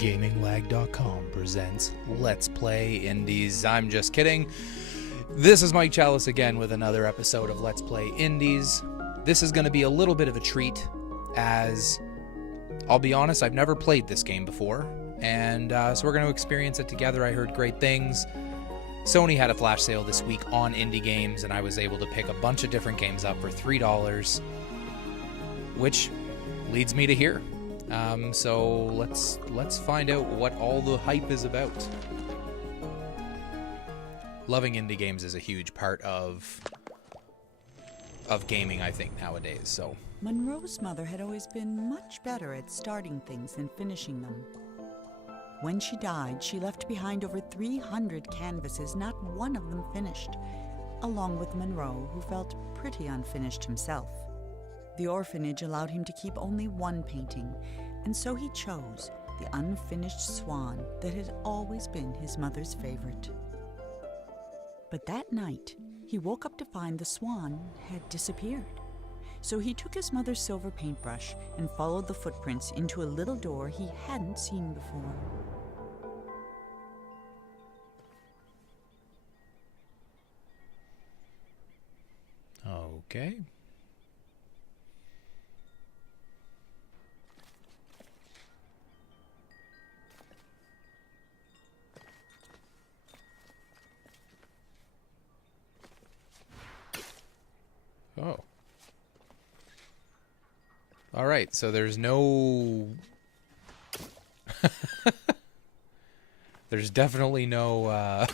GamingLag.com presents Let's Play Indies. I'm just kidding. This is Mike Chalice again with another episode of Let's Play Indies. This is going to be a little bit of a treat, as I'll be honest, I've never played this game before, and so we're going to experience it together. I heard great things. Sony had a flash sale this week on indie games, and I was able to pick a bunch of different games up for $3, which leads me to here. So let's find out what all the hype is about. Loving indie games is a huge part of gaming, I think, nowadays. So Monroe's mother had always been much better at starting things than finishing them. When she died, she left behind over 300 canvases, not one of them finished, along with Monroe, who felt pretty unfinished himself. The orphanage allowed him to keep only one painting, and so he chose the Unfinished Swan that had always been his mother's favorite. But that night, he woke up to find the swan had disappeared. So he took his mother's silver paintbrush and followed the footprints into a little door he hadn't seen before. okay. Oh. All right, so there's no... there's definitely no,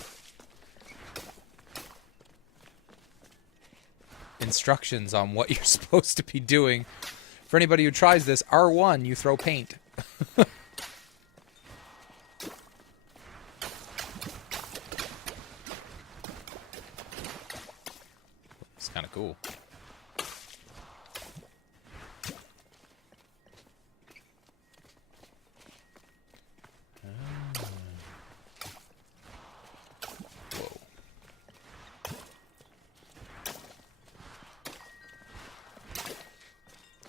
instructions on what you're supposed to be doing. For anybody who tries this, R1, you throw paint. It's kind of cool.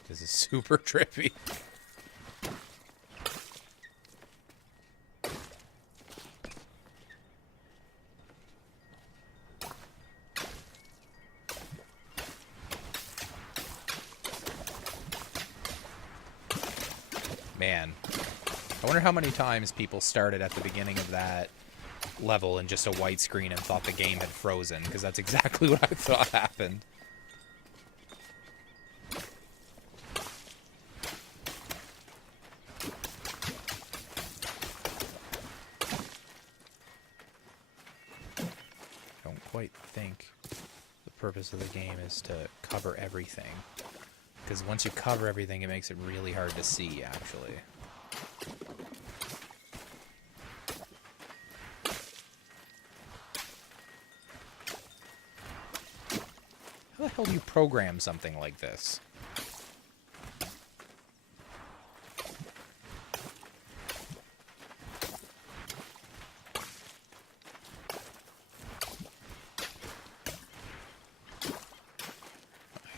This is super trippy. Man, I wonder how many times people started at the beginning of that level in just a white screen and thought the game had frozen, because that's exactly what I thought happened. Quite think the purpose of the game is to cover everything, because once you cover everything it makes it really hard to see, actually. How the hell do you program something like this?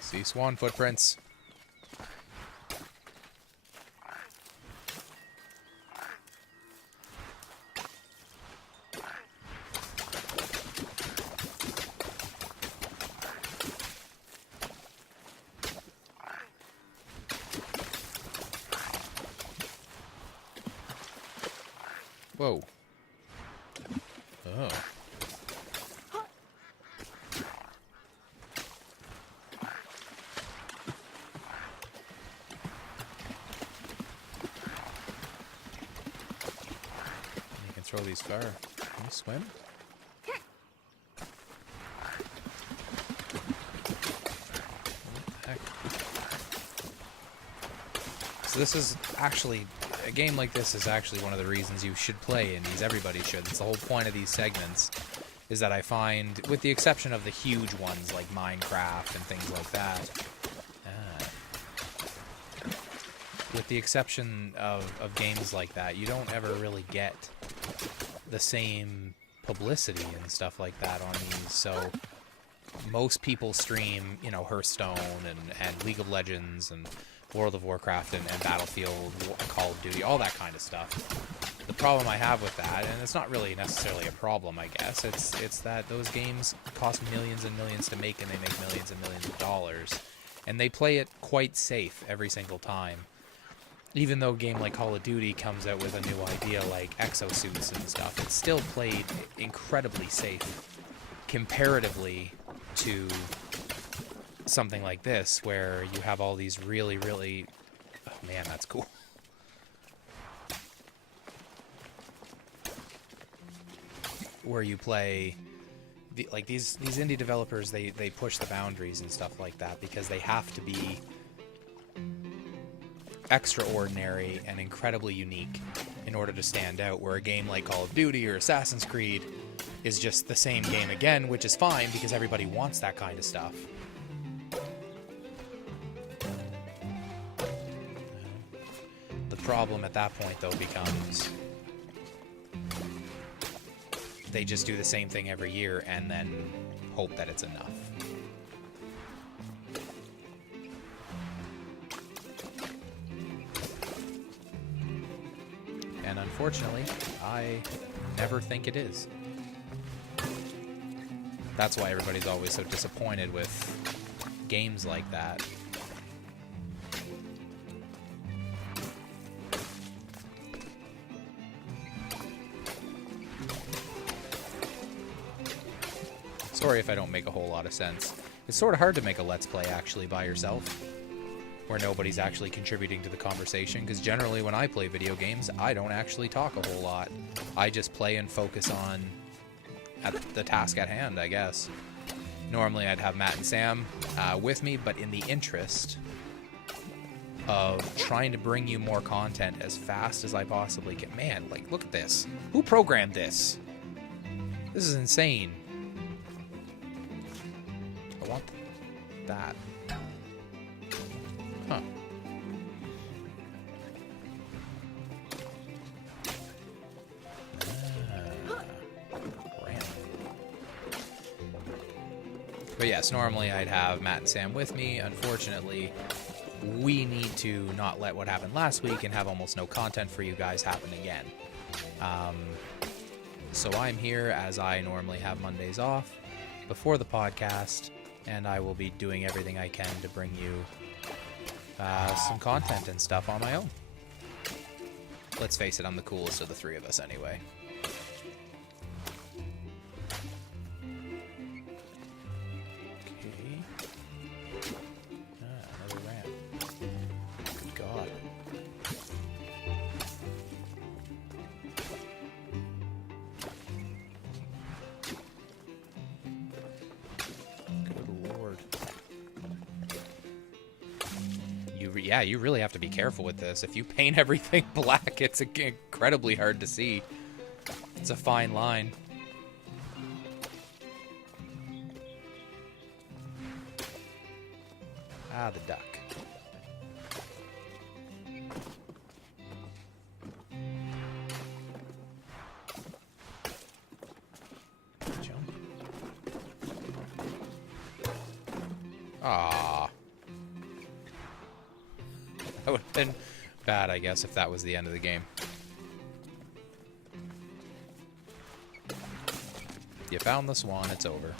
See swan footprints. Whoa. Oh. Throw these far. Can you swim? What the heck? So this is actually, a game like this is actually one of the reasons you should play indies. Everybody should. It's the whole point of these segments, is that I find, with the exception of the huge ones like Minecraft and things like that, with the exception of games like that, you don't ever really get the same publicity and stuff like that on these. So most people stream, you know, Hearthstone and League of Legends and World of Warcraft and Battlefield, Call of Duty, all that kind of stuff. The problem I have with that, and it's not really necessarily a problem, I guess, it's that those games cost millions and millions to make, and they make millions and millions of dollars. And they play it quite safe every single time. Even though a game like Call of Duty comes out with a new idea like exosuits and stuff, it's still played incredibly safe comparatively to something like this, where you have all these really, really... Oh man, that's cool. Where you play... like these indie developers, they push the boundaries and stuff like that because they have to be extraordinary and incredibly unique in order to stand out, where a game like Call of Duty or Assassin's Creed is just the same game again, which is fine because everybody wants that kind of stuff. The problem at that point, though, becomes they just do the same thing every year and then hope that it's enough. And unfortunately, I never think it is. That's why everybody's always so disappointed with games like that. Sorry if I don't make a whole lot of sense. It's sort of hard to make a Let's Play actually by yourself, where nobody's actually contributing to the conversation, because generally when I play video games, I don't actually talk a whole lot. I just play and focus on the task at hand, I guess. Normally I'd have Matt and Sam with me, but in the interest of trying to bring you more content as fast as I possibly can. Man, like, look at this. Who programmed this? This is insane. I want that. Huh. Ramp. But yes, normally I'd have Matt and Sam with me. Unfortunately, we need to not let what happened last week and have almost no content for you guys happen again. So I'm here, as I normally have Mondays off before the podcast, and I will be doing everything I can to bring you some content and stuff on my own. Let's face it, I'm the coolest of the three of us anyway. Okay. Another ramp. Good God. Good Lord. Yeah, you really have to be careful with this. If you paint everything black, it's incredibly hard to see. It's a fine line. Ah, the duck. Jump. Ah. That would have been bad, I guess, if that was the end of the game. You found the swan, it's over.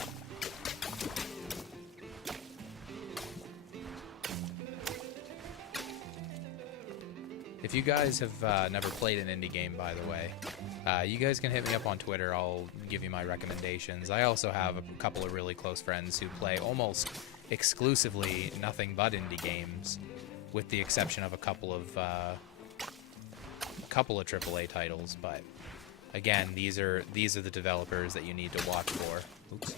If you guys have never played an indie game, by the way, you guys can hit me up on Twitter. I'll give you my recommendations. I also have a couple of really close friends who play almost exclusively nothing but indie games, with the exception of a couple of AAA titles. But again, these are the developers that you need to watch for. Oops.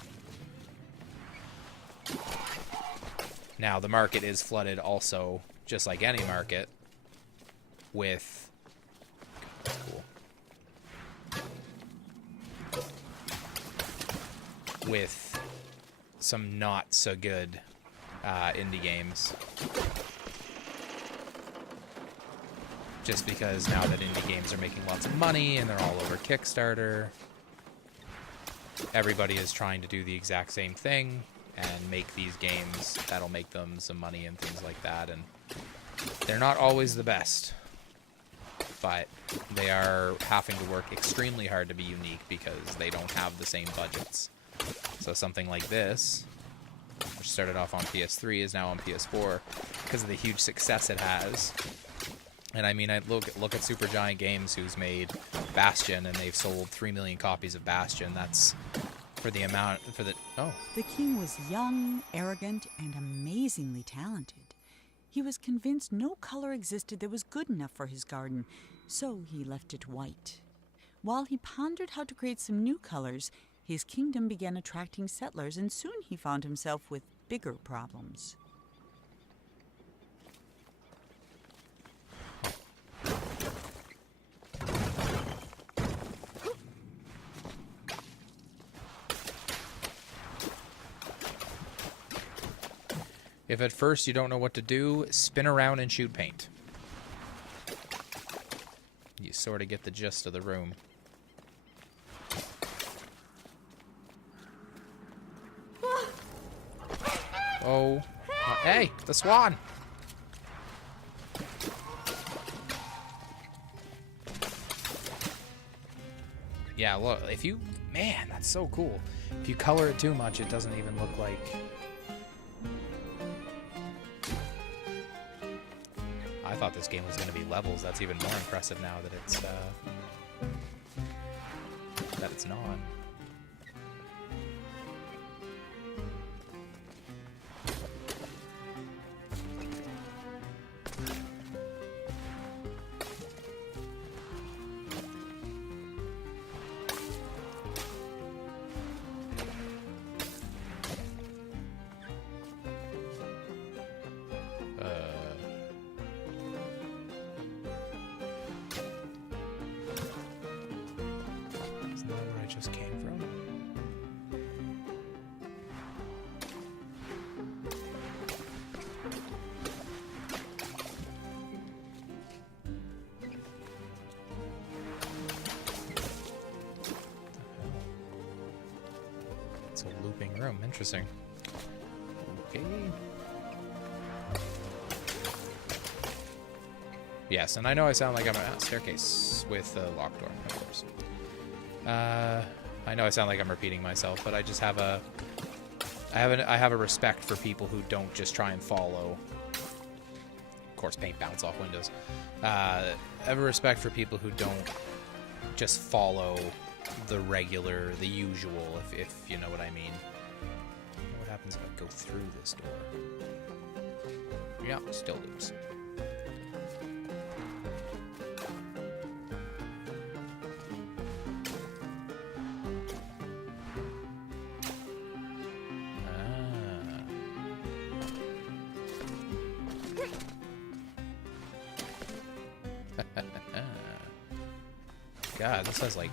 Now the market is flooded also, just like any market, with with some not so good indie games. Just because now that indie games are making lots of money and they're all over Kickstarter, everybody is trying to do the exact same thing and make these games that'll make them some money and things like that. And They're not always the best, but they are having to work extremely hard to be unique because they don't have the same budgets. So something like this, which started off on PS3, is now on PS4 because of the huge success it has. And I mean, I look at Supergiant Games, who's made Bastion, and they've sold 3 million copies of Bastion. That's for the amount, for the, oh. The king was young, arrogant, and amazingly talented. He was convinced no color existed that was good enough for his garden, so he left it white. While he pondered how to create some new colors, his kingdom began attracting settlers, and soon he found himself with bigger problems. If at first you don't know what to do, spin around and shoot paint. You sort of get the gist of the room. Oh. Hey, the swan! Yeah, look, if you... Man, that's so cool. If you color it too much, it doesn't even look like... I thought this game was going to be levels. That's even more impressive now that it's not. Just came from. It's a looping room. Interesting. Okay. Yes, and I know I sound like I'm at a staircase with a locked door, of course. I know I sound like I'm repeating myself, but I just have I have a respect for people who don't just try and follow. Of course, paint bounce off windows. I have a respect for people who don't just follow the usual, if you know what I mean. What happens if I go through this door? Yeah, still loops. God, this has like...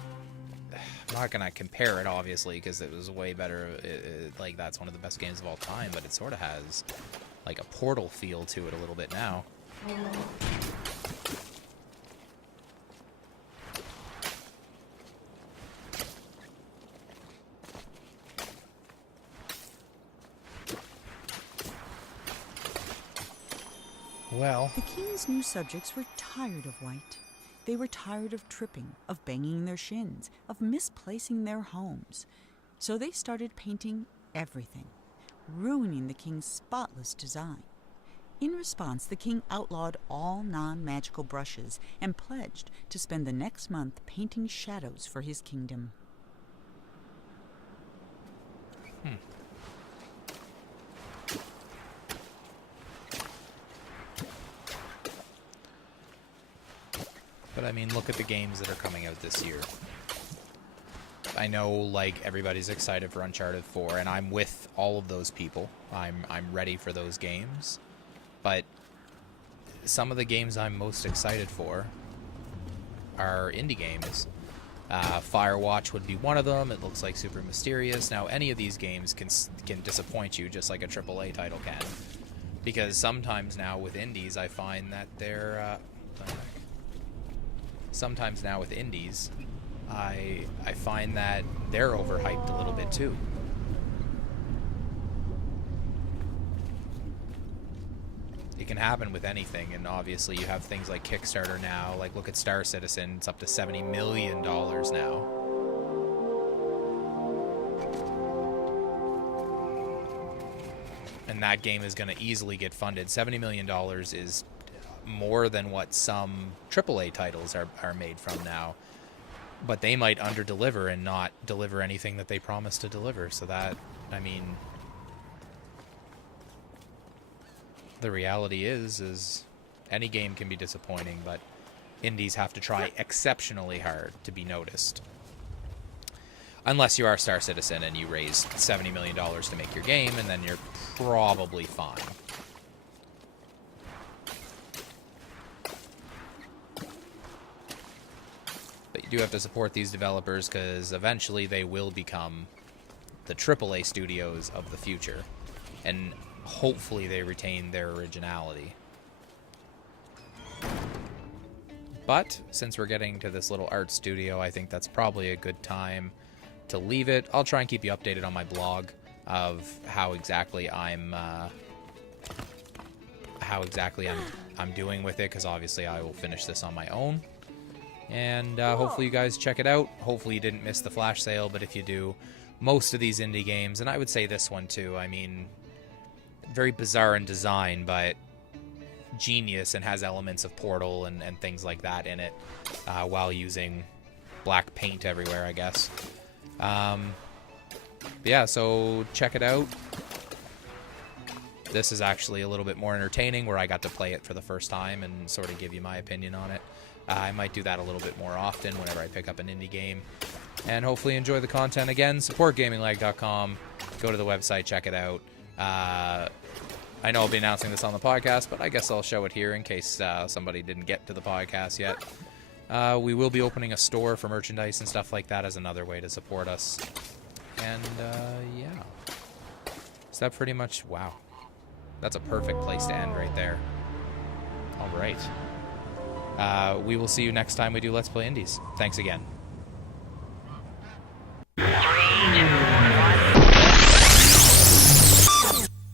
I'm not gonna compare it, obviously, because it was way better. Like, that's one of the best games of all time, but it sort of has like a Portal feel to it a little bit now. Well... The king's new subjects were tired of white. They were tired of tripping, of banging their shins, of misplacing their homes. So they started painting everything, ruining the king's spotless design. In response, the king outlawed all non-magical brushes and pledged to spend the next month painting shadows for his kingdom. But I mean, look at the games that are coming out this year. I know, like, everybody's excited for Uncharted 4, and I'm with all of those people. I'm ready for those games. But some of the games I'm most excited for are indie games. Firewatch would be one of them. It looks like super mysterious. Now, any of these games can disappoint you, just like a AAA title can. Because sometimes now with indies, I find that they're... Sometimes now with indies, I find that they're overhyped a little bit too. It can happen with anything, and obviously you have things like Kickstarter now. Like, look at Star Citizen. It's up to $70 million now. And that game is going to easily get funded. $70 million is more than what some AAA titles are made from now. But they might under-deliver and not deliver anything that they promised to deliver. So that, I mean, the reality is any game can be disappointing, but indies have to try exceptionally hard to be noticed. Unless you are Star Citizen and you raise $70 million to make your game, and then you're probably fine. But you do have to support these developers, because eventually they will become the AAA studios of the future. And hopefully they retain their originality. But since we're getting to this little art studio, I think that's probably a good time to leave it. I'll try and keep you updated on my blog of how exactly I'm doing with it, because obviously I will finish this on my own. And hopefully you guys check it out. Hopefully you didn't miss the flash sale, but if you do, most of these indie games, and I would say this one too, I mean, very bizarre in design, but genius, and has elements of Portal and things like that in it, while using black paint everywhere, I guess. Yeah, so check it out. This is actually a little bit more entertaining, where I got to play it for the first time and sort of give you my opinion on it. I might do that a little bit more often whenever I pick up an indie game. And hopefully enjoy the content. Again, support gaminglag.com. Go to the website, check it out. I know I'll be announcing this on the podcast, but I guess I'll show it here in case somebody didn't get to the podcast yet. We will be opening a store for merchandise and stuff like that as another way to support us. And, yeah. Is that pretty much... Wow. That's a perfect place to end right there. All right. We will see you next time we do Let's Play Indies. Thanks again. 3, 2,